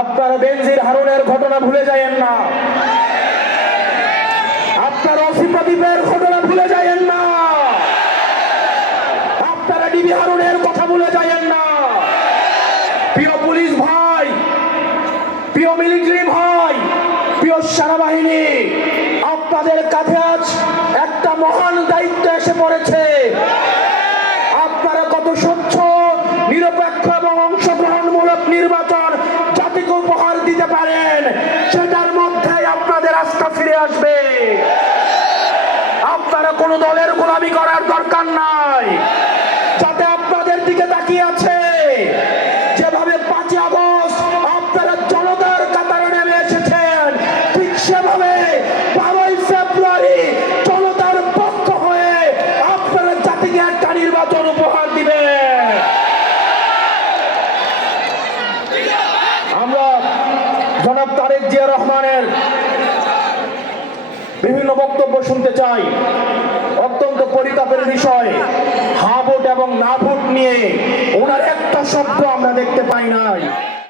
আপনারা বেনজির হারুনের ঘটনা ভুলে যায়েন না, আপনারা ওসি প্রদীপের ঘটনা ভুলে যায়েন না, আপনারা ডিবি হারুনের কথা ভুলে যায়েন না। প্রিয় পুলিশ ভাই, প্রিয় মিলিটারি ভাই, প্রিয় সেনাবাহিনী, আপনাদের কাছে আজ একটা মহান দায়িত্ব এসে পড়েছে। আপনারা কত স্বচ্ছ, নিরপেক্ষ এবং অংশগ্রহণমূলক নির্বাচন জাতিকে উপহার দিতে পারেন, সেটার মধ্যে আপনাদের আস্থা ফিরে আসবে। আপনারা কোনো দলের গোলামি করার দরকার নাই। যাতে আপনাদের দিকে তাকিয়ে আছে, যেভাবে 5 আগস্ট আপনারা জনতার কাতারে নেমে এসেছেন, ঠিক সেভাবে 12 ফেব্রুয়ারি জনতার পক্ষ হয়ে আপনারা জাতিকে একটা নির্বাচন উপহার দিবেন। আমরা জনাব তারেক জিয়া রহমানের বিভিন্ন বক্তব্য শুনতে চাই। অত্যন্ত পরিতাপের বিষয়, হা ভোট এবং না ভোট নিয়ে ওনার একটা শব্দ আমরা দেখতে পাই নাই।